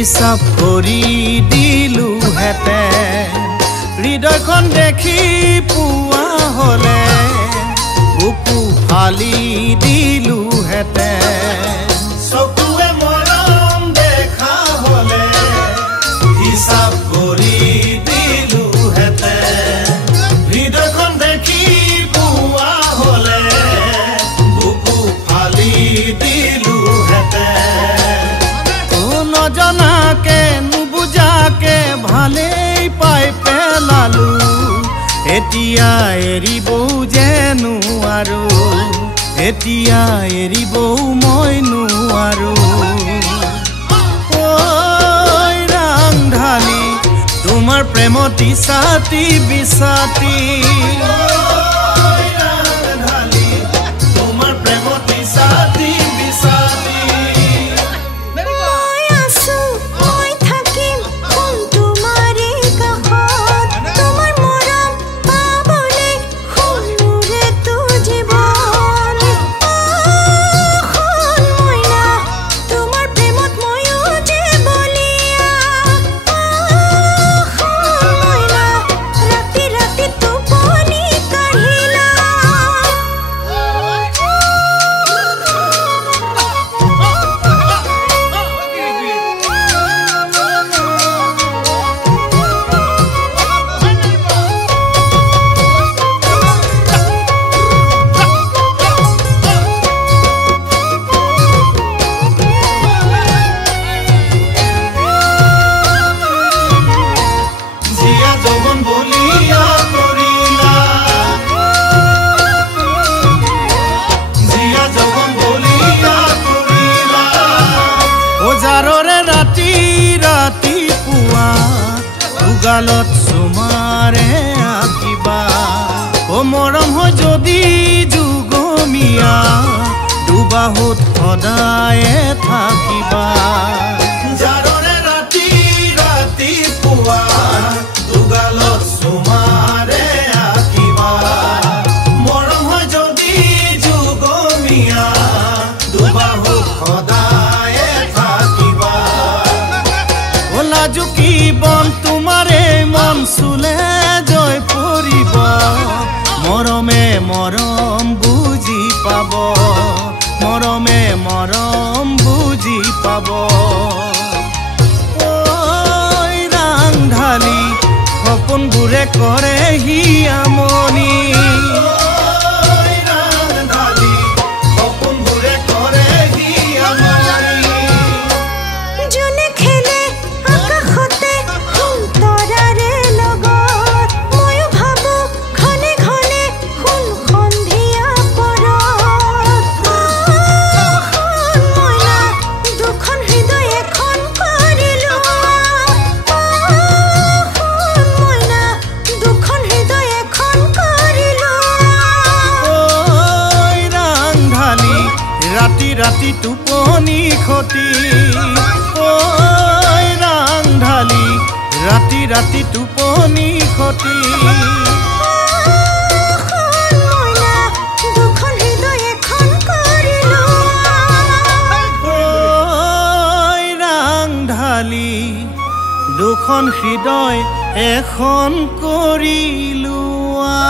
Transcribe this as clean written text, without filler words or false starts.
হিচাপ কৰি দিলো হেতে হৃদয়খন দেখি পুৱা হলে বুকু ফালি দিলো হেতে চকুৱে মৰম দেখা হলে হিচাপ কৰি দিলো হেতে হৃদয়খন দেখি পুৱা হলে বুকু ফালি দিলো হেতে নজনাকে নুবুজাকে ভালেই পাই পেলালো এতিয়া এৰিবও যে নোৱাৰো এতিয়া এৰিবও মই নোৱাৰো ঐ ৰাংঢালি তোমাৰ প্ৰেমত ইছাতি বিছাতি তোমাৰ প্ৰেমত ইছাতি বিছাতি গালত সুমাৰে আঁকিবা ও মৰম হয় যদি যুগমীয়া দুবাহুত সদায়ে থাকিবা জাৰৰে ৰাতি ৰাতি পুৱা দুগালত সুমাৰে আঁকিবা মৰম হয় যদি যুগমীয়া দুবাহুত সদায়ে থাকিবা ও লাজুকী বন তোমাৰে মন চুলে জয় পৰিব মৰমে মৰম বুজি পাব মৰমে মৰম বুজি পাব ঐ ৰাংঢালি সপোনবোৰে কৰে হিয়ামনি ৰাতি টোপনি ক্ষতি ঐ ৰাংঢালি ৰাতি ৰাতি টোপনি ক্ষতি ৰাংঢালি দুখন হৃদয় এখন কৰি লোৱা